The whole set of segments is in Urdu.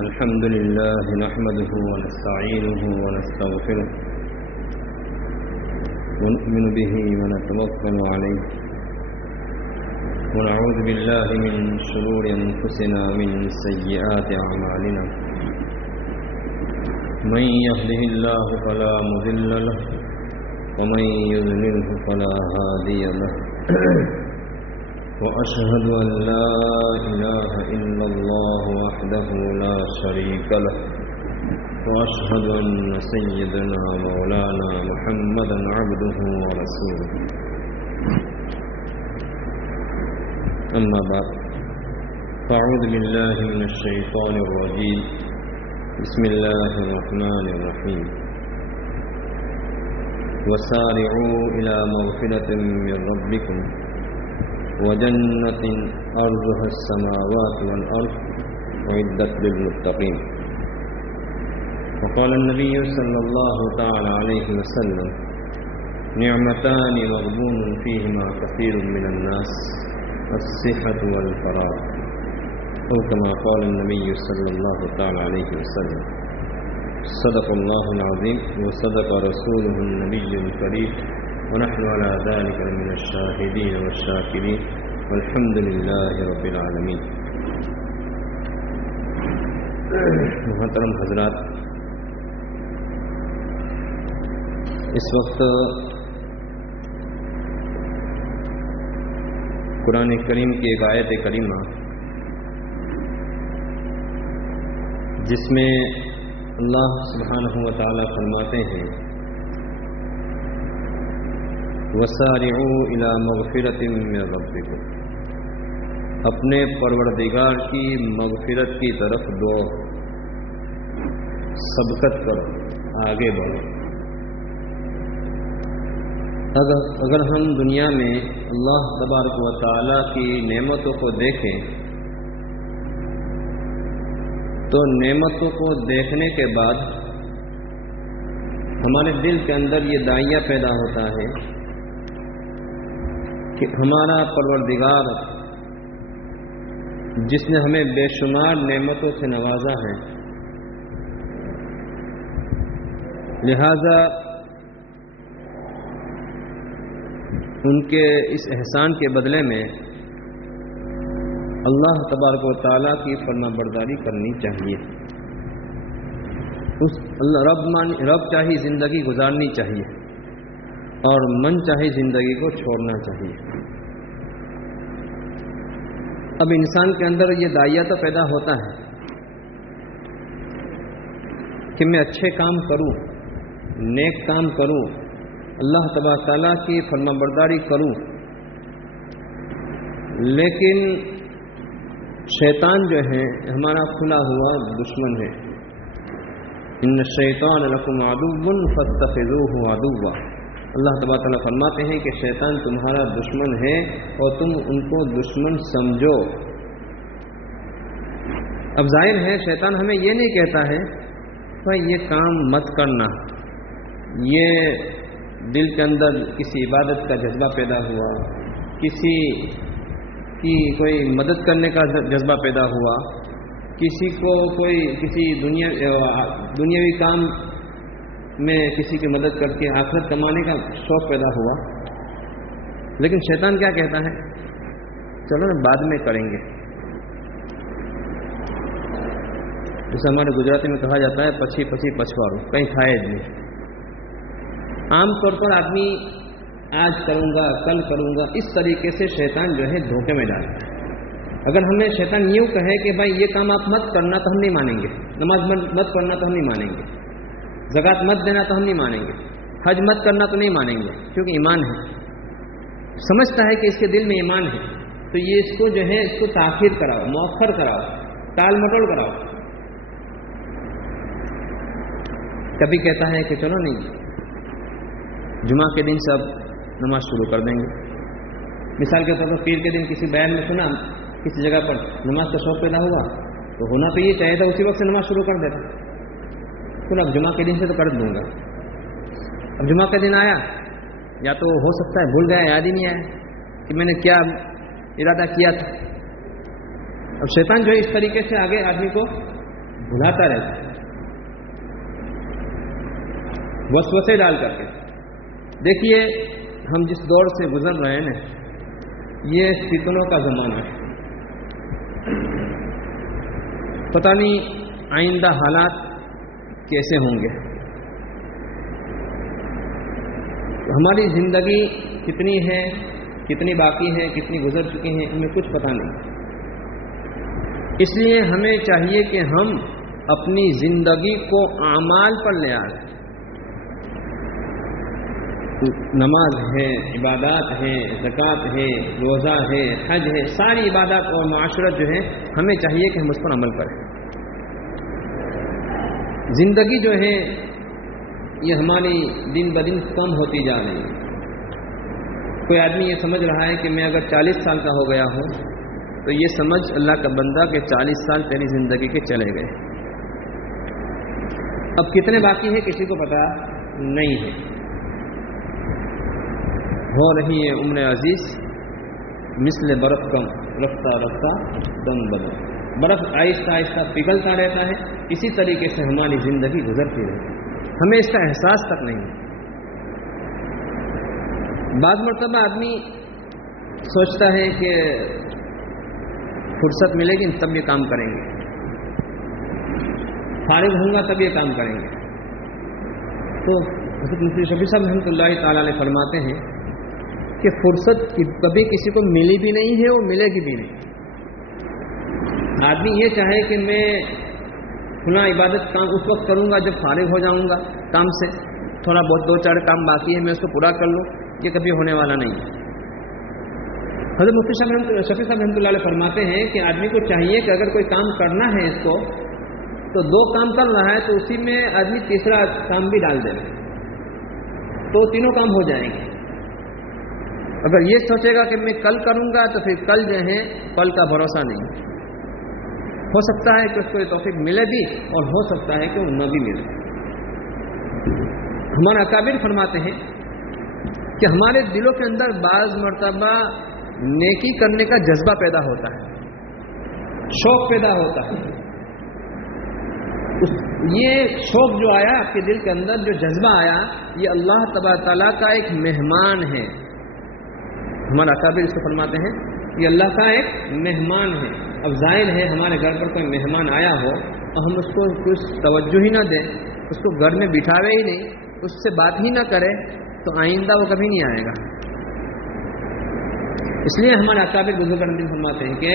الحمد لله نحمده ونستعينه ونستغفره ونؤمن به ونتوكل عليه ونعوذ بالله من شرور أنفسنا من سيئات أعمالنا من يهده الله فلا مضل له ومن يضلله فلا هادي له وأشهد أن لا إله إلا الله وحده لا شريك له وأشهد أن سيدنا مولانا محمدا عبده ورسوله أما بعد فأعوذ بالله من الشيطان الرجيم بسم الله الرحمن الرحيم وسارعوا إلى مغفرة من ربكم وجنة أرضها السماوات والأرض أعدت للمتقين. وقال النبي صلى الله تعالى عليه وسلم نعمتان مغبون فيهما كثير من الناس الصحة والفراغ، أو كما قال النبي صلى الله تعالى عليه وسلم. صدق الله العظيم وصدق رسوله النبي الكريم ونحن على ذلك من الشاهدين والشاكرين والحمد لله رب العالمين. محترم حضرات، اس وقت قرآن کریم کی ایک آیت کریمہ جس میں اللہ سبحانہ و تعالی فرماتے ہیں وَسَارِعُوا إِلَى مَغْفِرَةٍ مِّن رَّبِّكُمْ، اپنے پروردگار کی مغفرت کی طرف دوڑ، سبقت کرو، آگے بڑھو. اگر ہم دنیا میں اللہ تبارک و تعالیٰ کی نعمتوں کو دیکھیں تو نعمتوں کو دیکھنے کے بعد ہمارے دل کے اندر یہ داعیہ پیدا ہوتا ہے کہ ہمارا پروردگار جس نے ہمیں بے شمار نعمتوں سے نوازا ہے، لہذا ان کے اس احسان کے بدلے میں اللہ تبارک و تعالیٰ کی فرما برداری کرنی چاہیے. رب چاہی زندگی گزارنی چاہیے اور من چاہی زندگی کو چھوڑنا چاہیے. اب انسان کے اندر یہ داعیہ تو پیدا ہوتا ہے کہ میں اچھے کام کروں، نیک کام کروں، اللہ تبارک تعالیٰ کی فرما برداری کروں، لیکن شیطان جو ہے ہمارا کھلا ہوا دشمن ہے. ان الشیطان لکم عدو فاتخذوہ عدوا، اللہ تبارک تعالیٰ فرماتے ہیں کہ شیطان تمہارا دشمن ہے اور تم ان کو دشمن سمجھو. اب ظاہر ہے شیطان ہمیں یہ نہیں کہتا ہے بھائی یہ کام مت کرنا، یہ دل کے اندر کسی عبادت کا جذبہ پیدا ہوا، کسی کی کوئی مدد کرنے کا جذبہ پیدا ہوا، کسی کو کوئی کسی دنیاوی کام میں کسی کی مدد کر کے آخرت کمانے کا شوق پیدا ہوا. لیکن شیطان کیا کہتا ہے؟ چلو نا بعد میں کریں گے. جیسے ہمارے گجراتی میں کہا جاتا ہے پچھی پچھی پچھوارو، کہیں کھائے نہیں. عام طور پر آدمی آج کروں گا کل کروں گا، اس طریقے سے شیطان جو ہے دھوکے میں ڈالتا ہے. اگر ہمیں شیطان یوں کہے کہ بھائی یہ کام آپ مت کرنا تو ہم نہیں مانیں گے، نماز مت پڑھنا تو ہم نہیں مانیں گے، زکوٰۃ مت دینا تو ہم نہیں مانیں گے، حج مت کرنا تو نہیں مانیں گے، کیونکہ ایمان ہے. سمجھتا ہے کہ اس کے دل میں ایمان ہے تو یہ اس کو جو ہے اس کو تاخیر کراؤ، مؤخر کراؤ، ٹال مٹول کراؤ. کبھی کہتا ہے کہ چلو نہیں جمعہ کے دن سے اب نماز شروع کر دیں گے. مثال کے طور پر پیر کے دن کسی بیان میں سنا کسی جگہ پر نماز کا شوق پیدا ہوا تو ہونا تو یہ چاہیے تھا اسی وقت سے نماز شروع کر دیتا. پھر اب جمعہ کے دن سے تو کر دوں گا. اب جمعہ کا دن آیا، یا تو ہو سکتا ہے بھول گیا، یاد ہی نہیں آیا کہ میں نے کیا ارادہ کیا تھا. اب شیطان جو ہے اس طریقے سے آگے آدمی کو بھلاتا رہتا ہے وسوسے ڈال کر کے. دیکھیے ہم جس دور سے گزر رہے ہیں نا، یہ فتنوں کا زمانہ ہے. پتہ نہیں آئندہ حالات کیسے ہوں گے. ہماری زندگی کتنی ہے، کتنی باقی ہے، کتنی گزر چکی ہیں، ہمیں کچھ پتہ نہیں. اس لیے ہمیں چاہیے کہ ہم اپنی زندگی کو اعمال پر لے آئیں. نماز ہے، عبادات ہے، زکوٰۃ ہے، روزہ ہے، حج ہے، ساری عبادات اور معاشرت جو ہے ہمیں چاہیے کہ ہم اس پر عمل کریں. زندگی جو ہے یہ ہماری دن بدن کم ہوتی جا رہی ہے. کوئی آدمی یہ سمجھ رہا ہے کہ میں اگر 40 سال کا ہو گیا ہوں تو یہ سمجھ اللہ کا بندہ کہ 40 سال تیری زندگی کے چلے گئے. اب کتنے باقی ہیں کسی کو پتہ نہیں ہے. ہو رہی ہے عمر عزیز مثل برف کم، رفتہ رفتہ دم بدم. برف آہستہ آہستہ پگھلتا رہتا ہے، اسی طریقے سے ہماری زندگی گزرتی رہتی ہے، ہمیں اس کا احساس تک نہیں. بعض مرتبہ آدمی سوچتا ہے کہ فرصت ملے گی تب یہ کام کریں گے، فارغ ہوں گا تب یہ کام کریں گے. تو حضرت مفتی شفیع صاحب رحمۃ اللہ تعالیٰ علیہ فرماتے ہیں کہ فرصت کبھی کسی کو ملی بھی نہیں ہے اور ملے گی بھی نہیں. آدمی یہ چاہے کہ میں فلاں عبادت کام اس وقت کروں گا جب فارغ ہو جاؤں گا کام سے، تھوڑا بہت 2-4 کام باقی ہے میں اس کو پورا کر لوں، یہ کبھی ہونے والا نہیں ہے. حضرت مفتی شفیع صاحب رحمۃ اللہ علیہ فرماتے ہیں کہ آدمی کو چاہیے کہ اگر کوئی کام کرنا ہے اس کو تو 2 کام کر رہا ہے تو اسی میں آدمی تیسرا کام بھی ڈال دے تو تینوں کام ہو جائیں گے. اگر یہ سوچے گا کہ میں کل کروں گا تو پھر کل جو ہے کل کا بھروسہ نہیں. ہو سکتا ہے کہ اس کو یہ توفیق ملے بھی اور ہو سکتا ہے کہ وہ نہ بھی ملے. ہمارے اکابر فرماتے ہیں کہ ہمارے دلوں کے اندر بعض مرتبہ نیکی کرنے کا جذبہ پیدا ہوتا ہے، شوق پیدا ہوتا ہے. یہ شوق جو آیا آپ کے دل کے اندر، جو جذبہ آیا، یہ اللہ تبارک تعالیٰ کا ایک مہمان ہے. ہمارا اکابر اس کو فرماتے ہیں یہ اللہ کا ایک مہمان ہے. اب ظاہر ہے ہمارے گھر پر کوئی مہمان آیا ہو اور ہم اس کو کچھ توجہ ہی نہ دیں، اس کو گھر میں بٹھاوے ہی نہیں، اس سے بات ہی نہ کرے تو آئندہ وہ کبھی نہیں آئے گا. اس لیے ہمارے اکابر بزرگان فرماتے ہیں کہ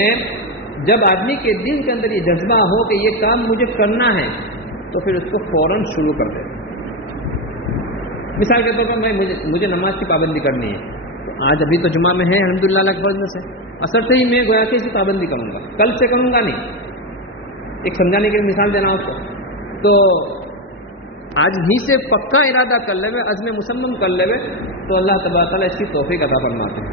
جب آدمی کے دل کے اندر یہ جذبہ ہو کہ یہ کام مجھے کرنا ہے تو پھر اس کو فوراً شروع کر دے. مثال کے طور پر مجھے نماز کی پابندی کرنی ہے، تو آج ابھی تو جمعہ میں ہے الحمدللہ اللہ کے فضل سے، اثر سے ہی میں گویا کہ اس کی پابندی کروں گا، کل سے کروں گا نہیں. ایک سمجھانے کے لیے مثال دینا اس کو، تو آج ہی سے پکا ارادہ کر لے، عزم مصمم کر لے تو اللہ تبارک تعالیٰ اس کی توفیق عطا فرماتے ہیں.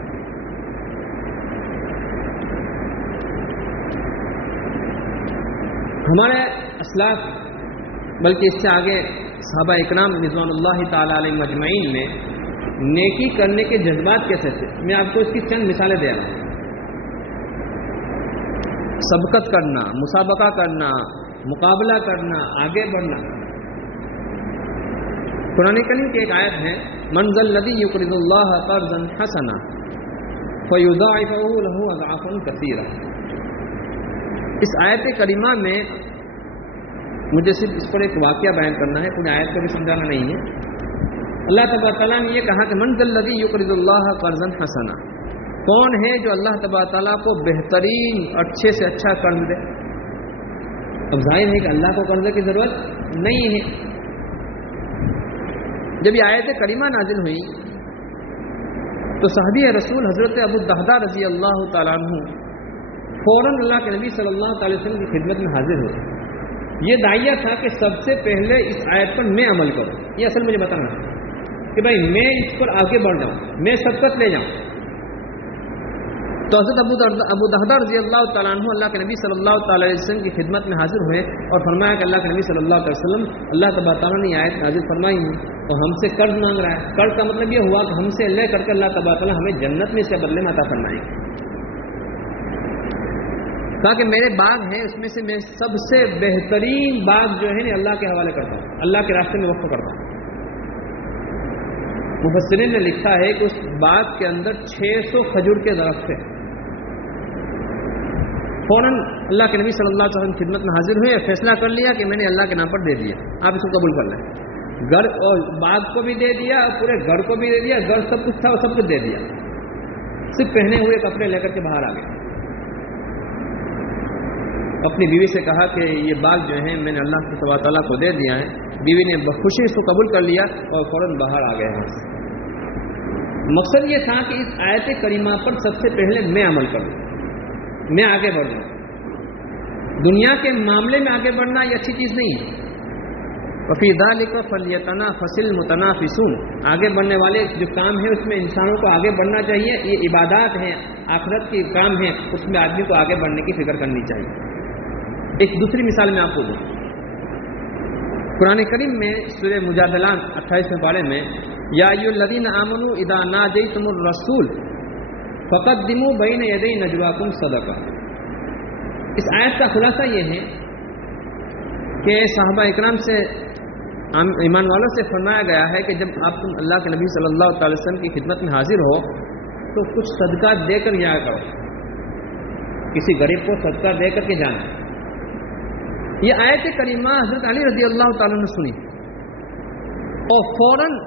ہمارے اسلاف بلکہ اس سے آگے صحابہ اکرام رضوان اللہ تعالیٰ علیہ مجمعین میں نیکی کرنے کے جذبات کیسے تھے. میں آپ کو اس کی چند مثالیں دے رہا ہوں. سبقت کرنا، مسابقہ کرنا، مقابلہ کرنا، آگے بڑھنا. قرآن کریم کی ایک آیت ہے من ذا الذی یقرض اللہ قرضا حسنا فیضاعفہ لہ اضعافا کثیرا. اس آیت کریمہ میں مجھے صرف اس پر ایک واقعہ بیان کرنا ہے، پوری آیت کو بھی سمجھانا نہیں ہے. اللہ تبارک تعالیٰ نے یہ کہا کہ من ذا الذی یقرض اللہ قرضا حسنا، کون ہے جو اللہ تبارک تعالیٰ کو بہترین اچھے سے اچھا قرض دے. اب ظاہر ہے کہ اللہ کو قرض کی ضرورت نہیں ہے. جب یہ آیت کریمہ نازل ہوئی تو صحابی رسول حضرت ابو الدہداء رضی اللہ تعالیٰ عنہ فوراً اللہ کے نبی صلی اللہ علیہ وسلم کی خدمت میں حاضر ہوئے. یہ داعیہ تھا کہ سب سے پہلے اس آیت پر میں عمل کروں. یہ اصل مجھے بتانا ہے کہ بھائی میں اس پر آگے بڑھ جاؤں، میں سبقت لے جاؤں. تو حضرت ابو الدہداء رضی اللہ تعالیٰ عنہ اللہ کے نبی صلی اللہ تعالیٰ علیہ وسلم کی خدمت میں حاضر ہوئے اور فرمایا کہ اللہ کے نبی صلی اللہ علیہ وسلم اللہ تبارک تعالیٰ نے آیت نازل فرمائی ہے تو ہم سے قرض مانگ رہا ہے. قرض کا مطلب یہ ہوا کہ ہم سے لے کر کے اللہ تبارک تعالیٰ ہمیں جنت میں اس کے بدلے میں عطا فرمائیں گے. کہا کہ میرے باغ ہیں، اس میں سے میں سب سے بہترین باغ جو ہے نا اللہ کے حوالے کرتا ہوں، اللہ کے راستے میں وقف کرتا ہوں۔ مفسرین نے لکھا ہے کہ اس باغ کے اندر 600 کھجور کے درخت ہیں۔ فوراً اللہ کے نبی صلی اللہ علیہ وسلم خدمت میں حاضر ہوئے، فیصلہ کر لیا کہ میں نے اللہ کے نام پر دے دیا، آپ اس کو قبول کر لیں۔ گھر اور باغ کو بھی دے دیا اور پورے گھر کو بھی دے دیا، گھر سب کچھ تھا وہ سب کچھ دے دیا، صرف پہنے ہوئے کپڑے لے کر کے باہر آ گئے۔ اپنی بیوی سے کہا کہ یہ باغ جو ہے میں نے اللہ سبحانہ تعالیٰ کو دے دیا ہے۔ بیوی نے بخوشی اس کو قبول کر لیا اور فوراً باہر آ گئے۔ مقصد یہ تھا کہ اس آیت کریمہ پر سب سے پہلے میں عمل کروں، میں آگے بڑھوں۔ دنیا کے معاملے میں آگے بڑھنا یہ اچھی چیز نہیں ہے۔ وفی ذالک فلیتنافس المتنافسون، آگے بڑھنے والے جو کام ہے اس میں انسانوں کو آگے بڑھنا چاہیے۔ یہ عبادات ہیں، آخرت کے کام ہیں، اس میں آدمی کو آگے بڑھنے کی فکر کرنی چاہیے۔ ایک دوسری مثال میں آپ کو دوں، قرآن کریم میں سورہ مجادلہ 28ویں پارے میں یا ایھا الذین آمنوا اذا ناجیتم الرسول فقدموا بین یدی نجواکم صدقہ۔ اس آیت کا خلاصہ یہ ہے کہ صحابہ اکرام سے ایمان والوں سے فرمایا گیا ہے کہ جب آپ تم اللہ کے نبی صلی اللہ علیہ وسلم کی خدمت میں حاضر ہو تو کچھ صدقہ دے کر جایا کرو، کسی غریب کو صدقہ دے کر کے جانا۔ یہ آیت کریمہ حضرت علی رضی اللہ تعالیٰ نے سنی اور فوراً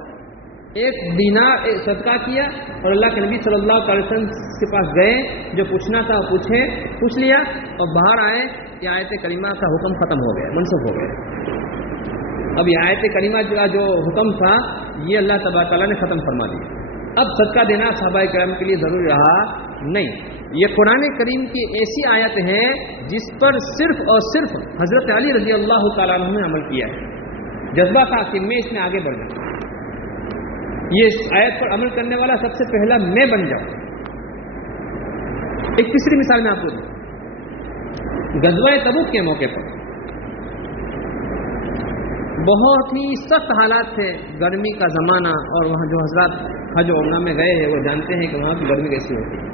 ایک دینار صدقہ کیا اور اللہ کے نبی صلی اللہ علیہ وسلم کے پاس گئے، جو پوچھنا تھا پوچھ لیا اور باہر آئے۔ یہ آیت کریمہ کا حکم ختم ہو گیا، منسوخ ہو گیا۔ اب یہ آیت کریمہ کا جو حکم تھا یہ اللہ تبارک تعالیٰ نے ختم فرما دیا۔ اب صدقہ دینا صحابہ کرام کے لیے ضروری رہا نہیں۔ یہ قرآن کریم کی ایسی آیت ہے جس پر صرف اور صرف حضرت علی رضی اللہ تعالیٰ عنہ نے عمل کیا ہے۔ جذبہ تھا کہ میں اس میں آگے بڑھ جاؤں، یہ اس آیت پر عمل کرنے والا سب سے پہلا میں بن جاؤں۔ ایک تیسری مثال میں آپ کو دوں، غزوہ تبوک کے موقع پر بہت ہی سخت حالات تھے، گرمی کا زمانہ، اور وہاں جو حضرات حج و عمرہ میں گئے ہیں وہ جانتے ہیں کہ وہاں کی گرمی کیسی ہوتی ہے۔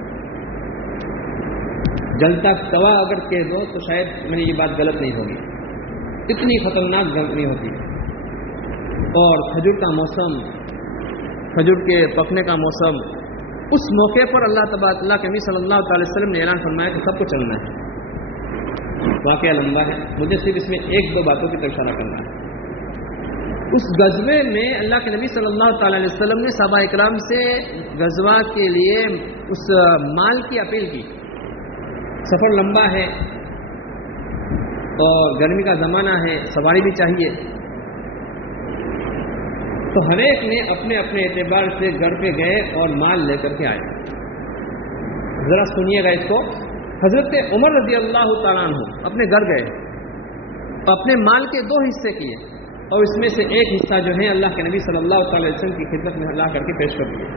جلتا توا اگر کہہ دو تو شاید میری یہ بات غلط نہیں ہوگی، اتنی خطرناک گرمی ہوتی ہے۔ اور کھجور کا موسم، کھجور کے پکنے کا موسم، اس موقع پر اللہ تبارک اللہ کے نبی صلی اللہ علیہ وسلم نے اعلان فرمایا کہ سب کو چلنا ہے۔ واقعہ لمبا ہے، مجھے صرف اس میں ایک دو باتوں کی طرف اشارہ کرنا ہے۔ اس غزوے میں اللہ کے نبی صلی اللہ تعالی علیہ وسلم نے صحابہ اکرام سے غزوہ کے لیے اس مال کی اپیل کی۔ سفر لمبا ہے اور گرمی کا زمانہ ہے، سواری بھی چاہیے، تو ہر ایک نے اپنے اپنے اعتبار سے گھر پہ گئے اور مال لے کر کے آئے۔ ذرا سنیے گا اس کو۔ حضرت عمر رضی اللہ تعالیٰ عنہ اپنے گھر گئے اور اپنے مال کے 2 حصے کیے، اور اس میں سے ایک حصہ جو ہے اللہ کے نبی صلی اللہ علیہ وسلم کی خدمت میں لا کر کے پیش کر دیا۔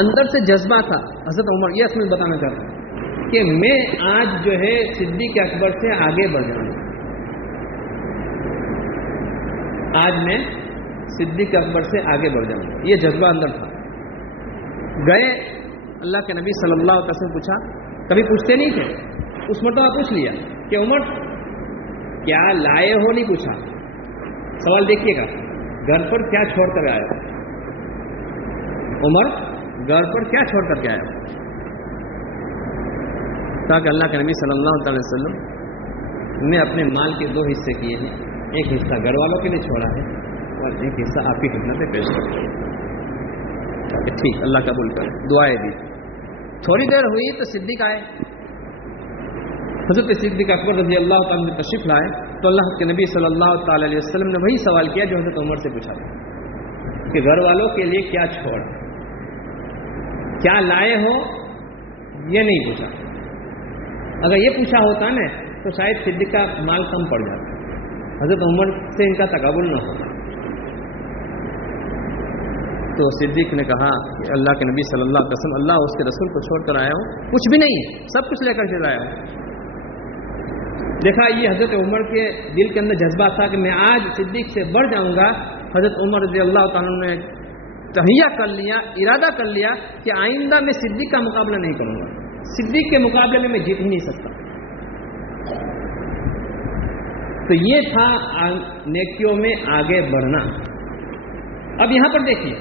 اندر سے جذبہ تھا حضرت عمر، یہ اصل میں بتانا چاہتا ہوں کہ میں آج جو ہے صدیق اکبر سے آگے بڑھ جاؤں گا، آج میں صدیق اکبر سے آگے بڑھ جاؤں گا، یہ جذبہ اندر تھا۔ گئے اللہ کے نبی صلی اللہ علیہ وسلم پوچھا، کبھی پوچھتے نہیں تھے، اس مرتبہ پوچھ لیا کہ عمر کیا لائے ہو، نہیں پوچھا۔ سوال دیکھیے گا، گھر پر کیا چھوڑ کر آئے ہو؟ عمر گھر پر کیا چھوڑ کر کے آئے ہو؟ تاکہ اللہ کے نبی صلی اللہ علیہ وسلم نے اپنے مال کے 2 حصے کیے ہیں، ایک حصہ گھر والوں کے لیے چھوڑا ہے اور ایک حصہ آپ کی خدمت میں پیش کر دیا۔ ٹھیک، اللہ قبول کرے، دعائیں دی۔ تھوڑی دیر ہوئی تو صدیق آئے، حضرت صدیق اکبر رضی اللہ تعالیٰ عنہ تشریف لائے تو اللہ کے نبی صلی اللہ تعالی علیہ وسلم نے وہی سوال کیا جو حضرت عمر سے پوچھا تھا کہ گھر والوں کے لیے کیا چھوڑ، کیا لائے ہو، یہ نہیں پوچھا۔ اگر یہ پوچھا ہوتا نا تو شاید صدیق کا مال کم پڑ جاتا، حضرت عمر سے ان کا تقابل نہ ہوتا۔ تو صدیق نے کہا کہ اللہ کے نبی صلی اللہ علیہ وسلم، اللہ اس کے رسول کو چھوڑ کر آیا ہوں، کچھ بھی نہیں، سب کچھ لے کر چلا آیا ہوں۔ دیکھا یہ حضرت عمر کے دل کے اندر جذبہ تھا کہ میں آج صدیق سے بڑھ جاؤں گا۔ حضرت عمر رضی اللہ تعالیٰ نے تہیہ کر لیا، ارادہ کر لیا کہ آئندہ میں صدیق کا مقابلہ نہیں کروں گا، صدیق کے مقابلے میں جیت ہی نہیں سکتا. تو یہ تھا نیکیوں میں آگے بڑھنا. اب یہاں پر دیکھیے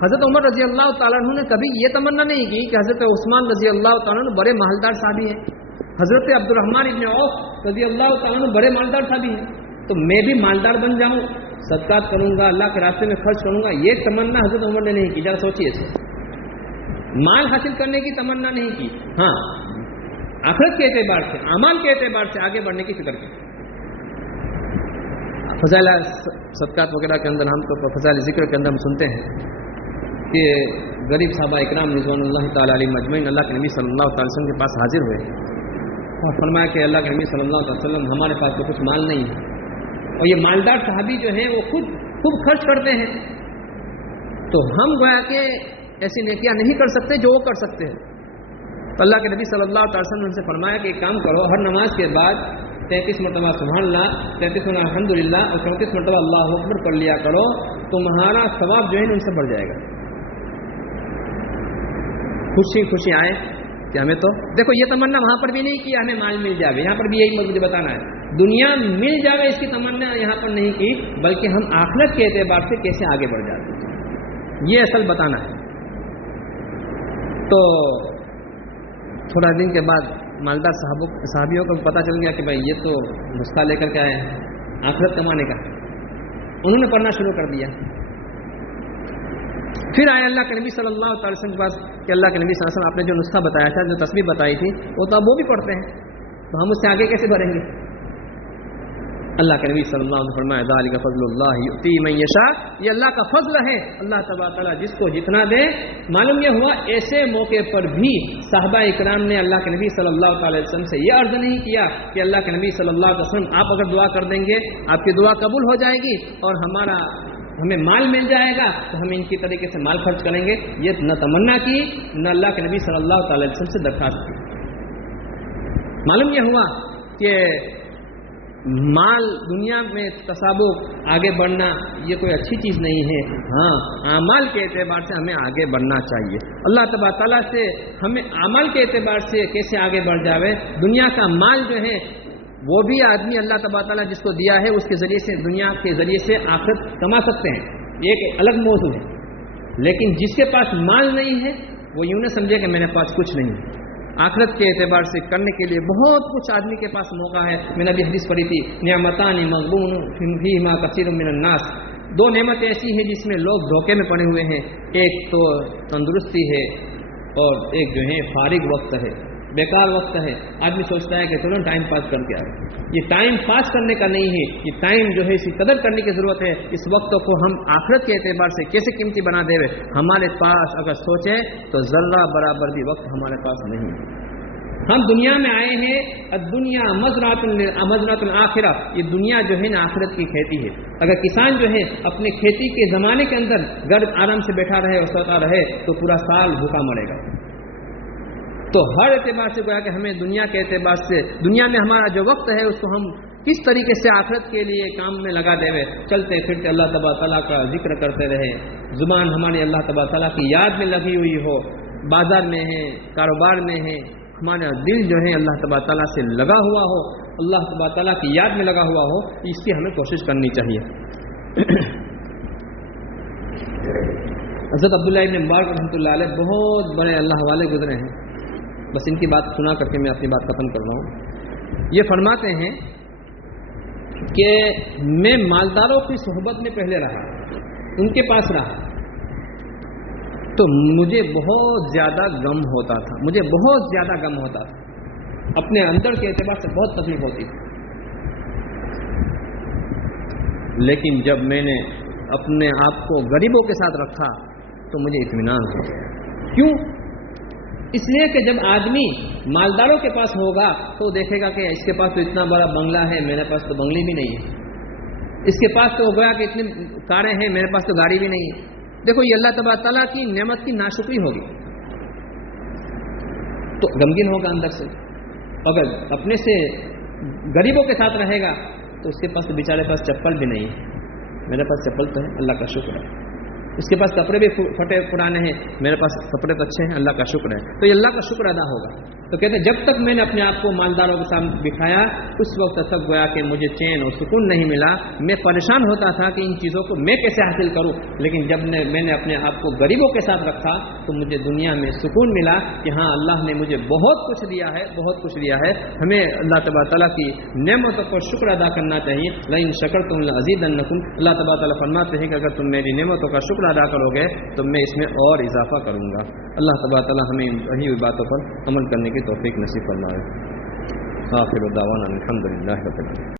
حضرت عمر رضی اللہ تعالیٰ عنہ نے کبھی یہ تمنا نہیں کی کہ حضرت عثمان رضی اللہ تعالیٰ عنہ بڑے مالدار صحابی ہیں, حضرت عبد الرحمن ابن عوف رضی اللہ تعالیٰ عنہ بڑے مالدار صحابی ہیں, تو میں بھی مالدار بن جاؤں, صدقات کروں گا, اللہ کے راستے میں خرچ کروں گا. یہ تمنا حضرت عمر نے نہیں کی. ذرا سوچیے اسے, مال حاصل کرنے کی تمنا نہیں کی, ہاں آخرت کے اعتبار سے, اعمال کے اعتبار سے آگے بڑھنے کی فکر کی. فضائل صدقات وغیرہ کے اندر ہم تو فضائل ذکر کے اندر ہم سنتے ہیں کہ غریب صحابہ اکرام رضوان اللہ تعالیٰ علیہ مجمعین اللہ کے نبی صلی اللہ تعالی وسلم کے پاس حاضر ہوئے اور فرمایا کہ اللہ کے نبی صلی اللہ علیہ وسلم ہمارے پاس تو کچھ مال نہیں ہے, اور یہ مالدار صحابی جو ہیں وہ خود خرچ کرتے ہیں, تو ہم گویا کہ ایسی نیکیاں نہیں کر سکتے جو وہ کر سکتے ہیں. تو اللہ کے نبی صلی اللہ تعالی وسلم نے فرمایا کہ ایک کام کرو, ہر نماز کے بعد 33 مرتبہ سبحان اللہ, 33 مرتبہ الحمدللہ اور 34 مرتبہ اللہ اکبر پڑھ لیا کرو, تمہارا ثواب جو ہے ان سے بڑھ جائے گا. خوشی خوشی آئے کہ ہمیں تو دیکھو یہ تمنا وہاں پر بھی نہیں کی ہمیں مال مل جائے, یہاں پر بھی یہی مجھے بتانا ہے, دنیا مل جائے اس کی تمنا یہاں پر نہیں کی, بلکہ ہم آخرت کے اعتبار سے کیسے آگے بڑھ جاتے ہیں یہ اصل بتانا ہے. تو تھوڑا دن کے بعد مالدار صحابیوں کو پتہ چل گیا کہ بھائی یہ تو نسخہ لے کر کے آئے ہیں آخرت کمانے کا. انہوں نے پڑھنا شروع کر دیا. پھر آئے اللہ کے نبی صلی اللہ تعالی وسلم کے پاس کہ اللہ کے نبی صلی اللہ علیہ وسلم آپ نے جو نسخہ بتایا تھا, جو تسبیح بتائی تھی, وہ تو اب وہ بھی پڑھتے ہیں, تو ہم اس سے آگے کیسے بڑھیں گے؟ اللہ کے نبی صلی اللہ علیہ وسلم نے فرمایا ذالک فضل اللہ یؤتی من یشاء, یہ اللہ کا فضل ہے, اللہ تبارک تعالیٰ جس کو جتنا دے. معلوم یہ ہوا ایسے موقع پر بھی صحابہ اکرام نے اللہ کے نبی صلی اللہ علیہ وسلم سے یہ عرض نہیں کیا کہ اللہ کے نبی صلی اللہ علیہ وسلم آپ اگر دعا کر دیں گے آپ کی دعا قبول ہو جائے گی اور ہمیں مال مل جائے گا تو ہم ان کی طریقے سے مال خرچ کریں گے. یہ نہ تمنا کی نہ اللہ کے نبی صلی اللہ تعالی وسلم سے درخواست کی. معلوم یہ ہوا کہ مال دنیا میں تصابق آگے بڑھنا یہ کوئی اچھی چیز نہیں ہے. ہاں اعمال کے اعتبار سے ہمیں آگے بڑھنا چاہیے. اللہ تبارک تعالیٰ سے ہمیں اعمال کے اعتبار سے کیسے آگے بڑھ جاوے. دنیا کا مال جو ہے وہ بھی آدمی اللہ تبارک تعالیٰ جس کو دیا ہے اس کے ذریعے سے دنیا کے ذریعے سے آخرت کما سکتے ہیں, یہ ایک الگ موضوع ہے. لیکن جس کے پاس مال نہیں ہے وہ یوں نہ سمجھے کہ میرے پاس کچھ نہیں ہے. آخرت کے اعتبار سے کرنے کے لیے بہت کچھ آدمی کے پاس موقع ہے. میں نے ابھی حدیث پڑھی تھی نعمتان مغبون فیہما کثیر من الناس, دو نعمتیں ایسی ہیں جس میں لوگ دھوکے میں پڑے ہوئے ہیں. ایک تو تندرستی ہے اور ایک جو ہے فارغ وقت ہے, بیکار وقت ہے. آدمی سوچتا ہے کہ چلو ٹائم پاس کر کے آئے. یہ ٹائم پاس کرنے کا نہیں ہے, یہ ٹائم جو ہے اسی قدر کرنے کی ضرورت ہے. اس وقت کو ہم آخرت کے اعتبار سے کیسے قیمتی بنا دے. ہمارے پاس اگر سوچیں تو ذرہ برابر بھی وقت ہمارے پاس نہیں ہے. ہم دنیا میں آئے ہیں, الدنیا مزرعۃ الآخرہ, یہ دنیا جو ہے نا آخرت کی کھیتی ہے. اگر کسان جو ہے اپنے کھیتی کے زمانے کے اندر گھر آرام سے بیٹھا رہے اور سوتا رہے تو پورا سال بھوکا مرے گا. تو ہر اعتبار سے گویا کہ ہمیں دنیا کے اعتبار سے دنیا میں ہمارا جو وقت ہے اس کو ہم کس طریقے سے آخرت کے لیے کام میں لگا دے ہوئے چلتے پھرتے اللہ تبارک تعالیٰ کا ذکر کرتے رہے. زبان ہماری اللہ تبارک تعالیٰ کی یاد میں لگی ہوئی ہو, بازار میں ہے, کاروبار میں ہے, ہمارا دل جو ہے اللہ تبارک تعالیٰ سے لگا ہوا ہو, اللہ تبارک تعالیٰ کی یاد میں لگا ہوا ہو. اس کی ہمیں کوشش کرنی چاہیے. حضرت عبداللہ ابن مبارک رحمۃ اللہ علیہ بہت بڑے اللہ والے گزرے ہیں. بس ان کی بات سنا کر کے میں اپنی بات ختم کر رہا ہوں. یہ فرماتے ہیں کہ میں مالداروں کی صحبت میں پہلے رہا, ان کے پاس رہا, تو مجھے بہت زیادہ غم ہوتا تھا, مجھے بہت زیادہ غم ہوتا تھا, اپنے اندر کے اعتبار سے بہت تکلیف ہوتی تھی. لیکن جب میں نے اپنے آپ کو غریبوں کے ساتھ رکھا تو مجھے اطمینان ہوا. کیوں؟ اس لیے کہ جب آدمی مالداروں کے پاس ہوگا تو دیکھے گا کہ اس کے پاس تو اتنا بڑا بنگلہ ہے, میرے پاس تو بنگلے بھی نہیں ہے. اس کے پاس تو گویا کہ اتنی کاریں ہیں, میرے پاس تو گاڑی بھی نہیں ہے. دیکھو یہ اللہ تبارک تعالیٰ کی نعمت کی ناشکری ہوگی تو غمگین ہوگا اندر سے. اگر اپنے سے غریبوں کے ساتھ رہے گا تو اس کے پاس تو بیچارے پاس چپل بھی نہیں ہے, میرے پاس چپل تو ہے, اللہ کا شکر ہے. اس کے پاس کپڑے بھی پھٹے پرانے ہیں, میرے پاس کپڑے تو اچھے ہیں, اللہ کا شکر ہے. تو یہ اللہ کا شکر ادا ہوگا. تو کہتے ہیں جب تک میں نے اپنے آپ کو مالداروں کے سامنے دکھایا اس وقت تک گویا کہ مجھے چین اور سکون نہیں ملا. میں پریشان ہوتا تھا کہ ان چیزوں کو میں کیسے حاصل کروں, لیکن جب میں نے اپنے آپ کو غریبوں کے ساتھ رکھا تو مجھے دنیا میں سکون ملا کہ ہاں اللہ نے مجھے بہت کچھ دیا ہے, بہت کچھ دیا ہے. ہمیں اللہ تبارک تعالیٰ کی نعمتوں کو شکر ادا کرنا چاہیے. لئن شکرتم لازیدنکم, اللہ تبارک تعالیٰ فرماتے ہیں کہ اگر تم میری نعمتوں کا شکر ادا کرو گے تو میں اس میں اور اضافہ کروں گا. اللہ تبارک تعالیٰ ہمیں وہی باتوں پر عمل کرنے کی توفیق نصیب فرمائے. آخر دعوانا الحمدللہ رب العالمین.